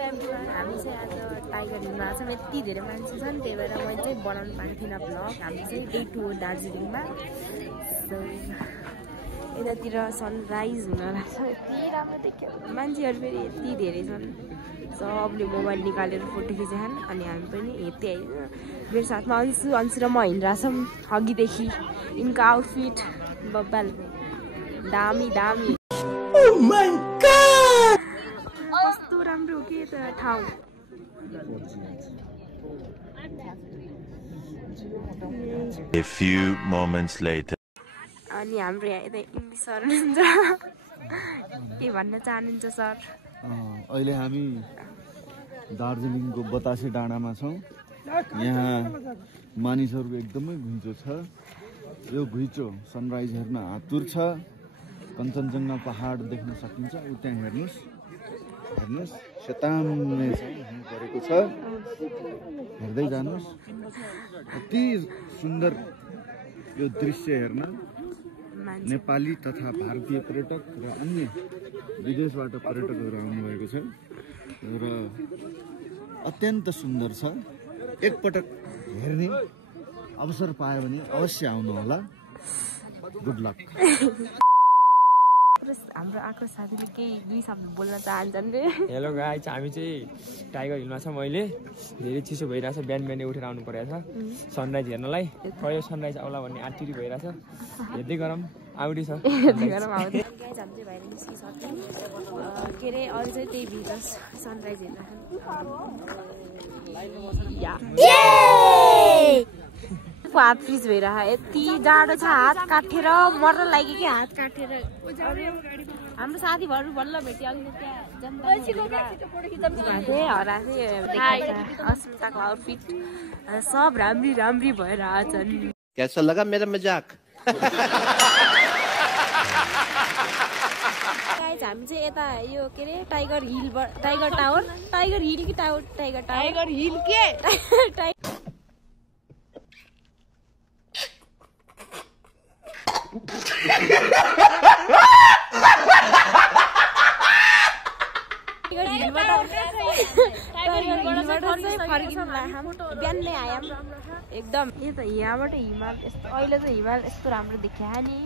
Everyone, हामी चाहिँ आज टाइगर हिलमा छौँ। यति धेरै मान्छे छन्, त्यही भएर मैले चाहिँ बनाउनु पाएको थिइनँ भ्लग। हामी चाहिँ डे 2 हो दार्जिलिङमा। यतातिर सनराइज हुन लाग्छ, यति राम्रो देख्यो। मान्छेहरू फेरि यति धेरै छन्, सबले मोबाइल निकालेर फोटो खिचेछन्। अनि हामी पनि हेर्दै आइयो। मेरो साथमा अंशु र म हिँडिरहेछौँ अघिदेखि। यिनको आउटफिट बब्बाल दामी दामी। कस्तो राम्रो हो के त ठाउँ। A few moments later. अनि हाम्रो यहाँ यता इङ्ग्लिस सर हुनुहुन्छ, के भन्न चाहनुहुन्छ सर? अहिले हामी दार्जिलिङको बतासे डाँडामा छौँ। यहाँ मानिसहरूको एकदमै घुइँचो छ। यो घुइँचो सनराइज हेर्न आतुर छ। कञ्चनजङ्घा पहाड देख्न सकिन्छ। उ त्यहाँ हेर्नुहोस्, हेर्नुहोस् सेताम्ने हिउँ परेको छ। हेर्दै जानुहोस्, अति सुन्दर यो दृश्य हेर्न नेपाली तथा भारतीय पर्यटक र अन्य विदेशबाट पर्यटकहरू आउनुभएको छ र अत्यन्त सुन्दर छ। एकपटक हेर्ने अवसर पायो भने अवश्य आउनुहोला। Good lock. हाम्रो आएको साथीले केही 2 शब्द बोल्न चाहन्छन् रे। हेलो गाइस, हामी चाहिँ टाइगर हिलमा छौँ। अहिले धेरै चिसो भइरहेछ, बिहान बिहानै उठेर आउनु परेको छ सनराइज हेर्नलाई। कहिले सनराइज आउला भन्ने आँटिरी भइरहेछ। हेर्दै गरौँ, आउटी छ। हेर्दै गरौँ आउँदै। गाइस हामी चाहिँ बाहिर निस्किसक्यौँ। के अरे अरू चाहिँ त्यही भित्र सनराइज हेर्न। हात फ्रिज भइरह, यति जाडो छ। हात काटेर मर्न लाग्यो कि हात काटेर। हाम्रो साथीहरू बल्ल भेट्यो। अघि अस्मिताको आउटफिट सब राम्री राम्री भएर आछन्। कैसा लगा मेरा मजाक? हामी चाहिँ यता यो के अरे tiger hill, tiger tower, tiger hill कि tower, tiger tower, tiger hill के बिहानै आयौँ एकदम। यो त यहाँबाट हिमाल यस्तो, अहिले त हिमाल यस्तो राम्रो देखियो नि।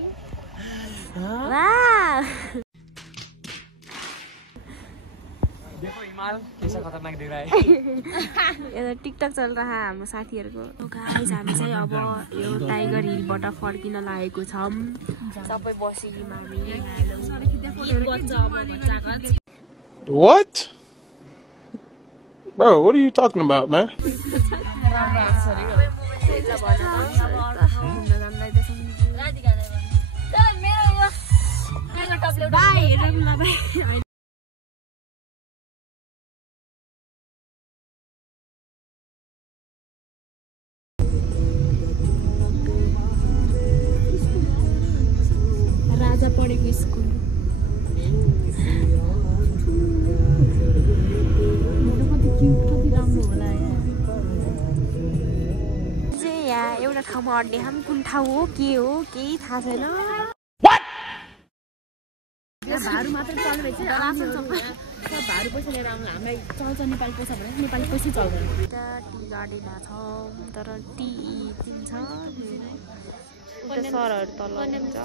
हिमाल कैसा खतरनाक देख रहा है। यता टिकटक चल रहा है हाम्रो साथीहरूको। गाइस हामी चाहिँ अब यो टाइगर हिलबाट फर्किन लागेको छौँ। सबै बसिदियौँ हामी। What? Bro, what are you talking about, man? राजा पढेको स्कुल। कति राम्रो होला यहाँ एउटा ठाउँमा अड्ने। हामी कुन ठाउँ हो, के हो, केही थाहा छैन। भारू मात्र चल्ने भएछ। भारू पैसा लिएर आउनु, हामीलाई चल्छ नेपाली पैसा भने नेपाली पैसा चल्दैन। टी गार्डनमा छौँ, तर टी दिन्छ सरहरू तल हुन्छ।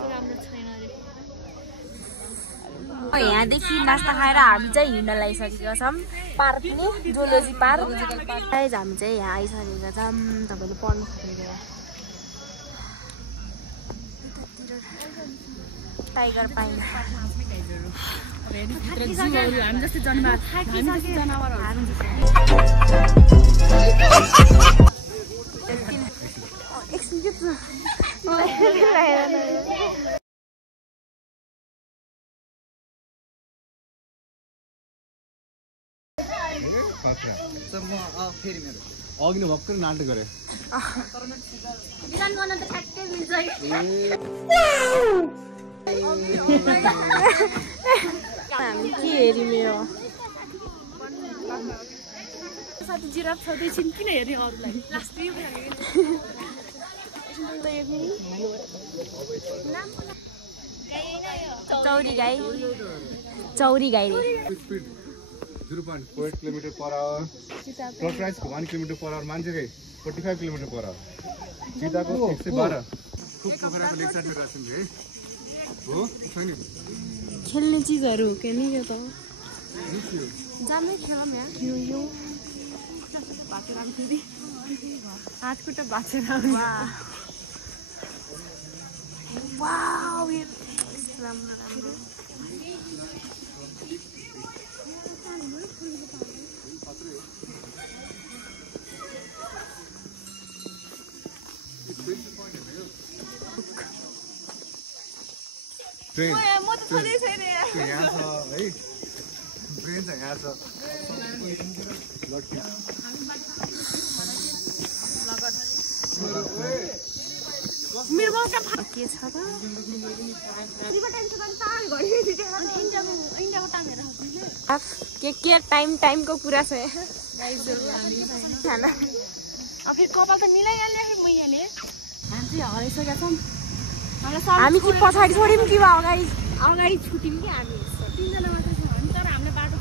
यहाँदेखि नास्ता खाएर हामी चाहिँ हिँड्न लागिसकेका छौँ। पार्क नि जुलोजी पार्क। हामी चाहिँ यहाँ आइसकेका छौँ। तपाईँले पढ्नु सक्नुहुन्छ। टाइगर पाइन अघि भर्खर नाटक गरे। हामी के हेर्यौँ यो साथी जिराफ छँदैछन्, किन हेर्ने अरूलाई? चौरी गाई, चौरी गाई रे। 0.48 km/h, clockwise 1 km/h, मान्छेकै 45 km/h, चिताको 112। खूब पोखराको लेक साइडमा रहेछ नि हो छैन खेल्ने चिजहरु हो के नि यो त जामै खेलम यार यो बाछे राम फेरि हात खुट्टा बाछे राम वाउ यो राम्रो राम्रो ट्रेन म त छँदै छैन यहाँ छ है ट्रेन चाहिँ यहाँ छ मेरो बाउका के छ त के टाइमको कुरा छ खाना अब फेरि कपाल त मिलाइहाल्यो मैयाले हामी चाहिँ हराइसकेका छौँ हामी कि पछाडि छोड्यौँ कि अगाडि छुट्यौँ कि हामी 3 जना मात्र छौँ हामी तर हामीले बाटो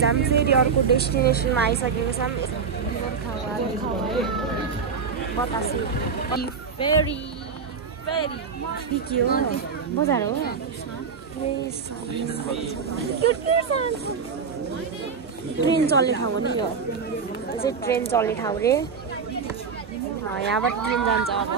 हामी फेरि अर्को डेस्टिनेसनमा आइसकेको छौँ बतासे फेरि के हो बजार हो ट्रेन चल्ने ठाउँ हो नि यो चाहिँ ट्रेन चल्ने ठाउँ रे यहाँबाट ट्रेन जान्छ अब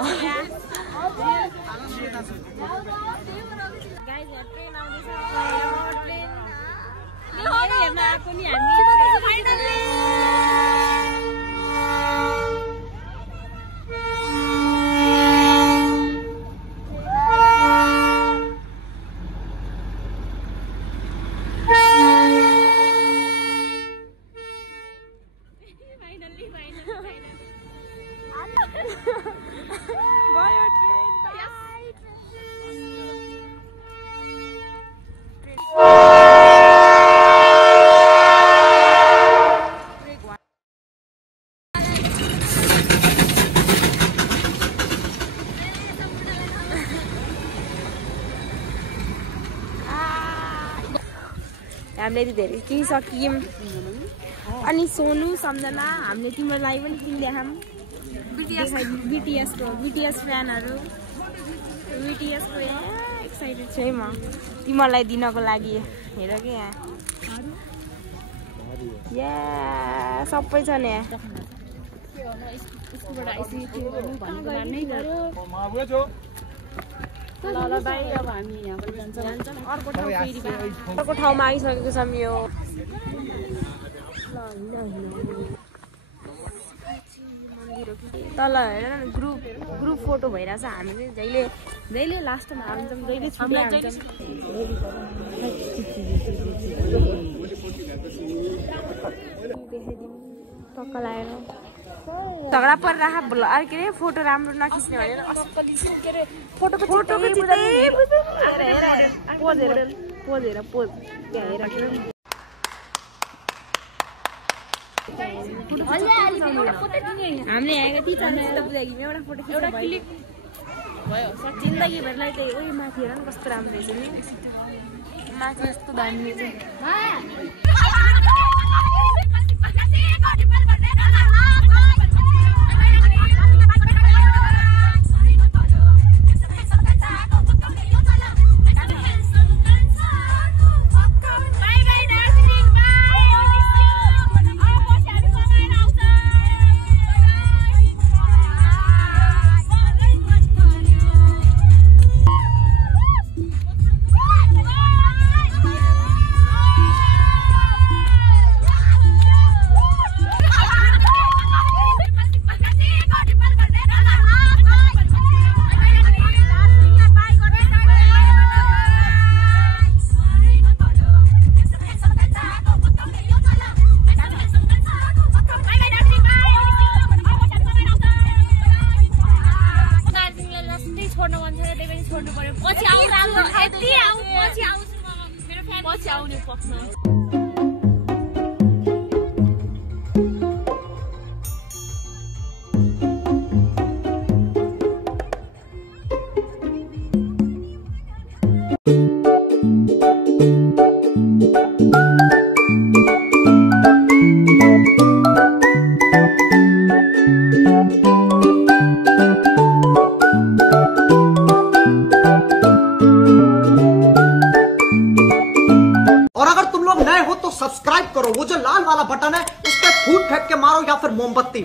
हामीले धेरै किनिसक्यौँ अनि सोनु सम्झना हामीले तिमीलाई पनि किनिदिएछौँ BTS फ्यानहरू BTSको एक्साइटेड छु है म तिमीलाई दिनको लागि हेर के यहाँ सबै छ नि अर्को ठाउँमा आइसकेको छौँ यो तल हेर न ग्रुप फोटो भइरहेछ हामी चाहिँ जहिले लास्टमा हाल्छौँ जहिले छुट्टी हाल्छौँ टक्क लागेर झगडा परिरहेको के अरे फोटो राम्रो नखिच्ने भनेर फोटोको पोज हामीले आएको एउटा फोटो एउटा क्लिक भयो जिन्दगीभरलाई त्यही उयो माथि हेर न कस्तो राम्रो रहेछ नि माथि यस्तो दामी पछि आउने पक्ष सब्सक्राइब करो, वो जो लाल वाला बटन है उस पर फूट फेंक के मारो या फिर मोमबत्ती।